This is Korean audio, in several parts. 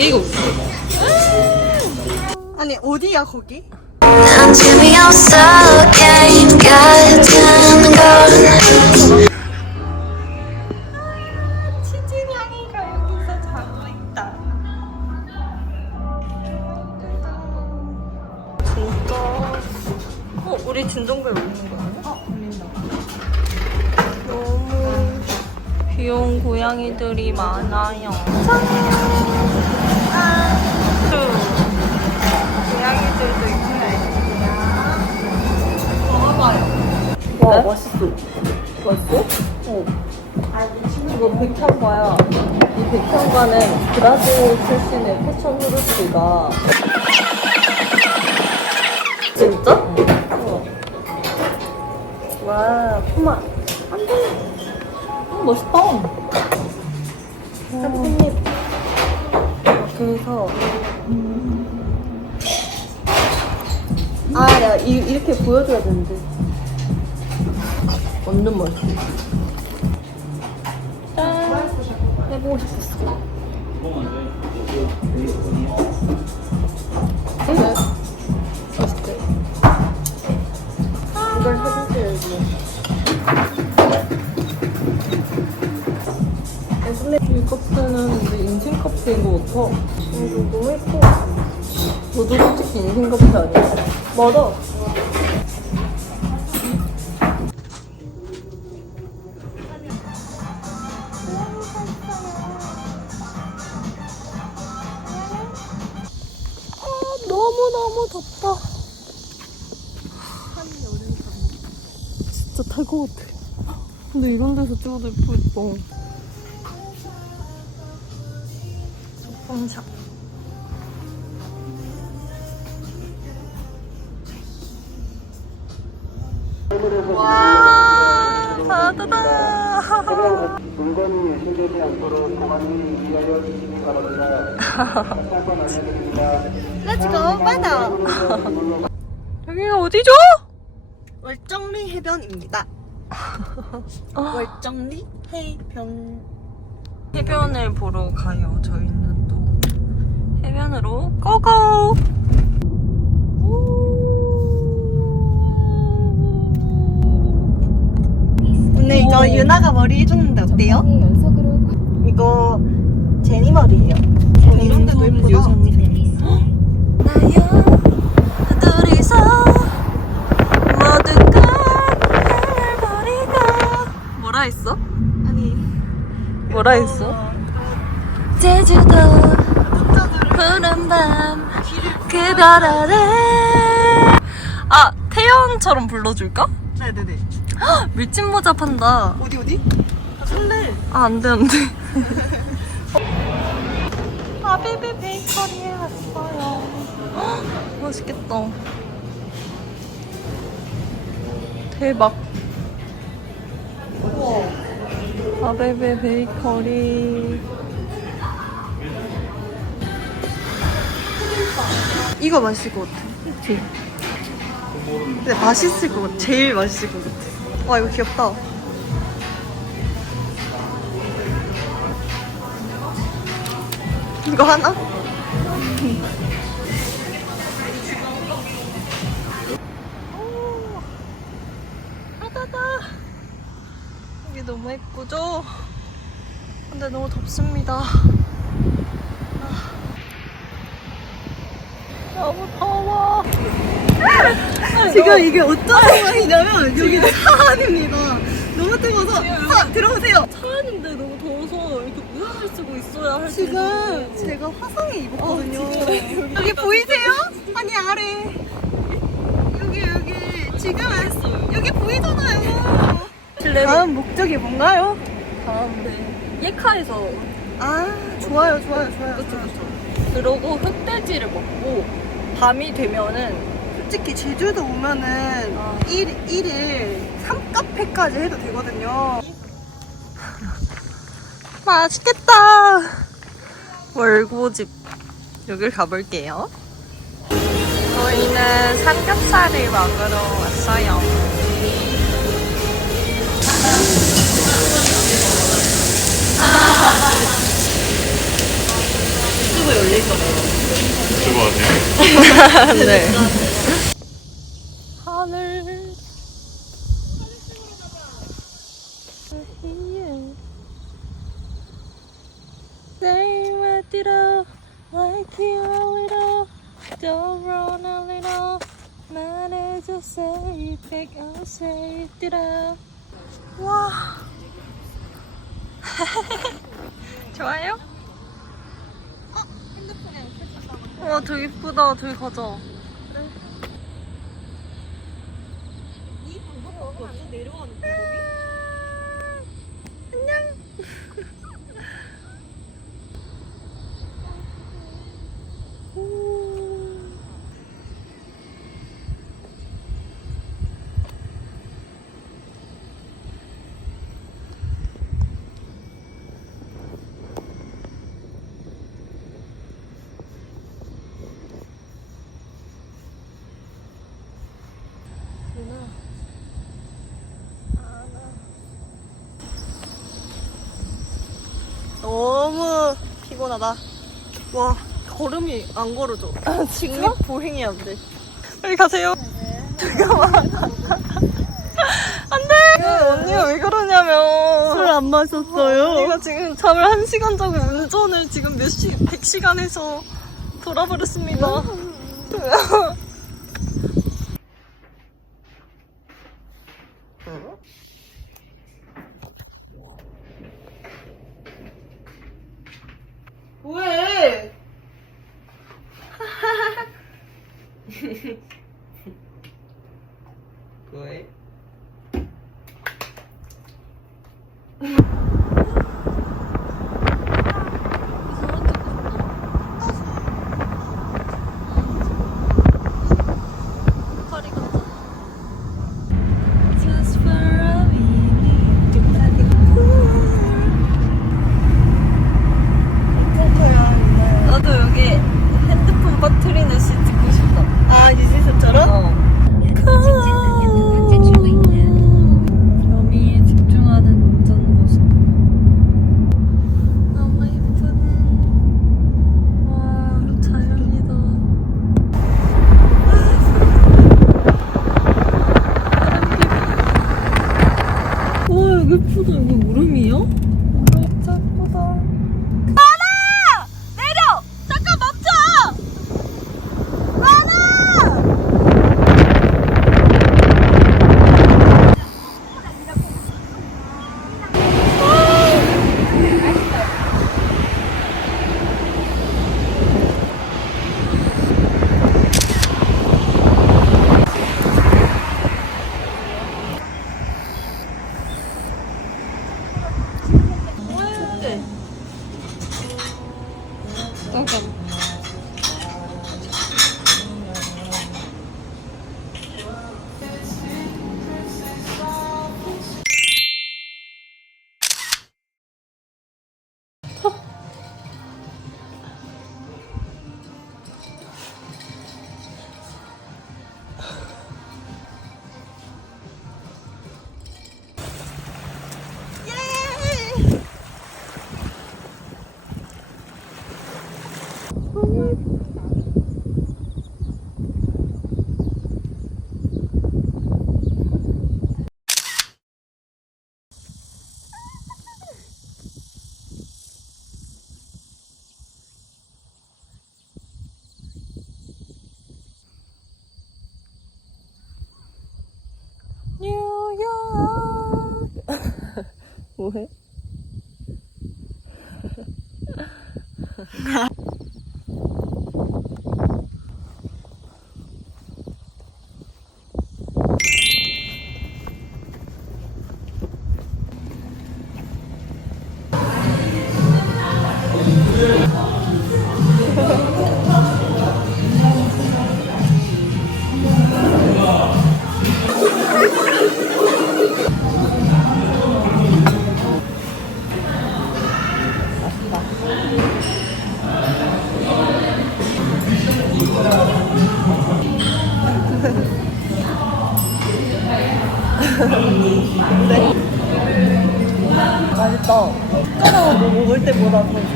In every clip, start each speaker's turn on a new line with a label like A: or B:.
A: 고기국수.
B: 아니 어디야 거기?
C: Until we all suffocate, goddamn gone.
B: 치즈냥이가 여기서 자고 있다.
A: 진짜. 어, 우리 진동벨 울리는 거 아니야? 어, 울린다. 너무 귀여운 고양이들이 많아요. 짠! 맛있어. 맛있어? 어. 이거 백향과야. 이 백향과는 브라질 출신의 패션 후르츠가 진짜? 우와. 와, 푸마. 안 돼. 음, 멋있다. sap잎. 이렇게 해서. 아, 야, 이, 이렇게 보여줘야 되는데. 완전 맛있어. 짠. 해보고 싶었어. 네. 맛있대. 이걸 사진 찍어야지. 이 카페는 내 인생 카페인 것 같아. 이거 너무 예뻐. 너도 솔직히 인생 카페 아니야? 맞아. 아, 덥다. 진짜 탈 것 같아. 근데 이런 데서 찍어도 예쁘겠다. pom샵. 와, 바다다.
D: 물건이 유실되지 않도록 보관을 위하여 주시기 바랍니다. 다시 한번 알려드립니다.
B: 렛츠고 바다.
A: 여기가 어디죠?
B: 월정리 해변입니다. 월정리 해변.
A: 해변을 보러 가요. 저희는 또 해변으로 고고.
B: 오 늘 이거 유나가 머리 해줬는데 어때요? 이거 제니 머리예요. 이런 데도 예쁘다.
A: 뭐라 했어?
B: 아니
A: 뭐라 했어? 제주도 푸른 밤그 별 아래 아 태연처럼 불러줄까?
B: 네네네.
A: 밀짚 모자 판다
B: 어디 어디? 아, 설레.
A: 아 안돼 안돼
B: 아베베 베이커리에 왔어요.
A: 맛있겠다 대박 아베베 베이커리
B: 이거 맛있을 것 같아. 근데 맛있을 것 같아. 제일 맛있을 것 같아. 와 이거 귀엽다. 이거 하나?
A: 오, 바다다. 너무 예쁘죠? 근데 너무 덥습니다. 아, 너무 더워.
B: 지금 이게 어떤 상황이냐면 여기 차 안입니다. 너무 뜨거워서 차 들어오세요.
A: 차 안인데 너무 더워서 이렇게 우산을 쓰고 있어야 할수
B: 지금
A: 있는데.
B: 제가 화성에 입었거든요.
A: 어, 지금
B: 여기 보이세요? 아니 아래. 여기 여기 지금 여기 보이잖아요. 다음 목적이 뭔가요?
A: 가운데 예카에서
B: 아 좋아요 좋아요 좋아요.
A: 그쵸 그쵸. 그러고 흑돼지를 먹고 밤이 되면은
B: 솔직히 제주도 오면은
A: 아.
B: 일 1일 3카페까지 해도 되거든요.
A: 맛있겠다. 월고집 여길 가볼게요. 저희는 삼겹살을 먹으러 왔어요.
E: 수고하세요.
A: 네. 하늘. Stay with it like you a little, don't run a little. 말해줘, say it back, I'll say it up. 와. 좋아요? 와, 되게 이쁘다. 저기 가자. 너무 피곤하다. 와, 걸음이 안 걸어져. 지금 보행이 안 돼. 빨리 가세요. 잠깐만. 안 돼! 언니가 왜 그러냐면. 술 안 마셨어요? 언니가 지금 잠을 한 시간 자고 운전을 지금 몇 시, 100시간 해서 돌아버렸습니다. 왜? 뭐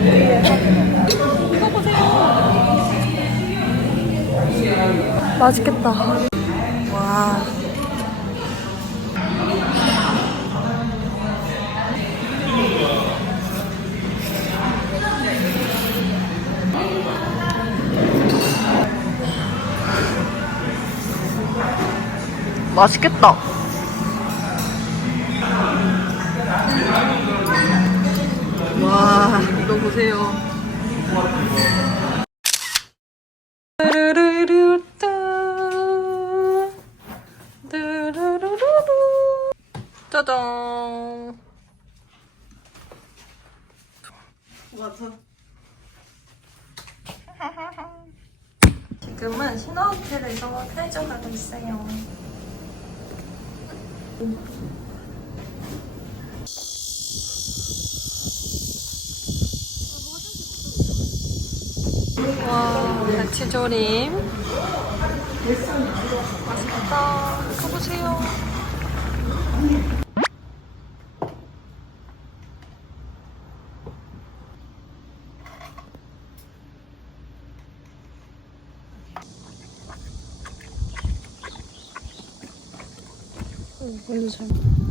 A: 이거 보세요. 맛있겠다. 와. 맛있겠다. 보세요. 뚜루루루뚜. 뚜루루루루. 짜잔.
B: 맞아.
A: 지금은 신화호텔에서 편의점가고 있어요. 와, 갈치조림. 맛있다. 이거 보세요.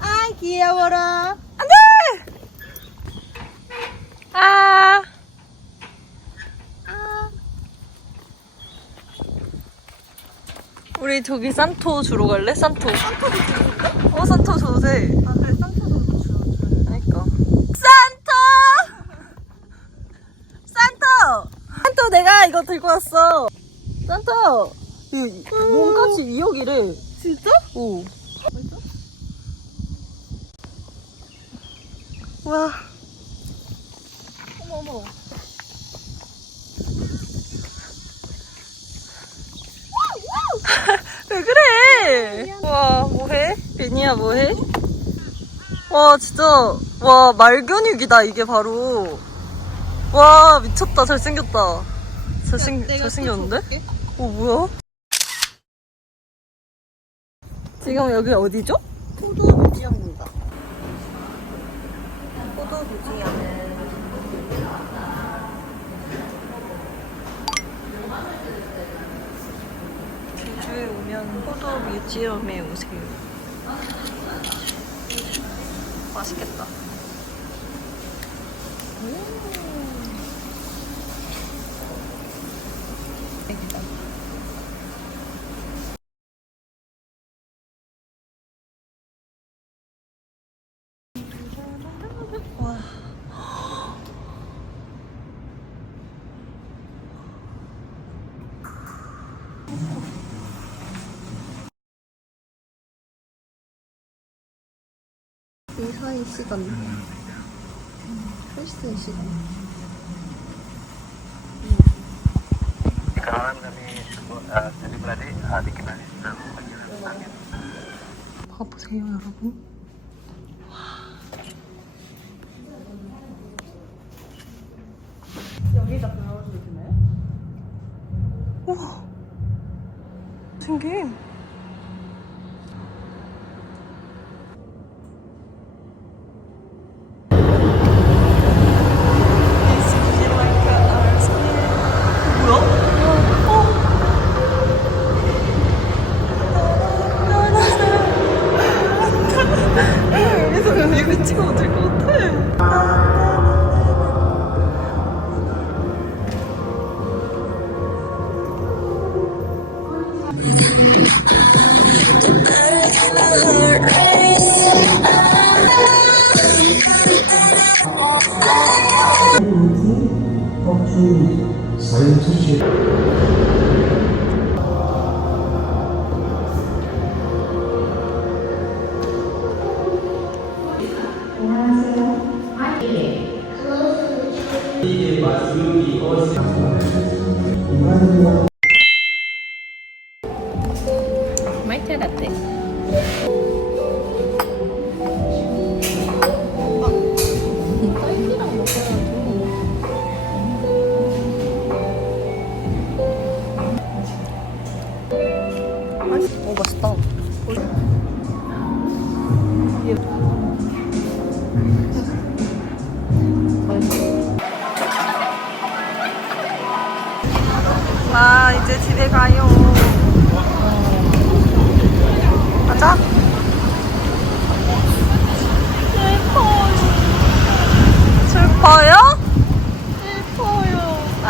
B: 아 귀여워라.
A: 아. 우리 저기 산토 주러 갈래? 산토. 어, 산토 좋으세.
B: 아 그래 쌍꺼풀도 주워.
A: 그러니까. 산토! 산토! 산토 내가 이거 들고 왔어. 산토! 이 몸값이 2억이래.
B: 진짜?
A: 오. 와. 어머, 어머. 왜 그래? 와, 뭐해? 베니야, 뭐해? 와, 진짜. 와, 말근육이다, 이게 바로. 와, 미쳤다. 잘생겼다. 잘생, 잘생겼는데? 어, 뭐야? 지금 여기 어디죠?
B: 포도 뮤지엄입니다.
A: 포도 뮤지엄 오면 포도 뮤지엄에 오세요. 맛있겠다. 여
B: 이 사이 시간. 헬스 시간.
D: Uh, uh.
A: 봐보세요, 여러분.
B: 여기다 들어주시나요?
A: 우와. 신기 마이테 라떼.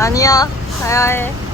A: 아니야, 가야 해.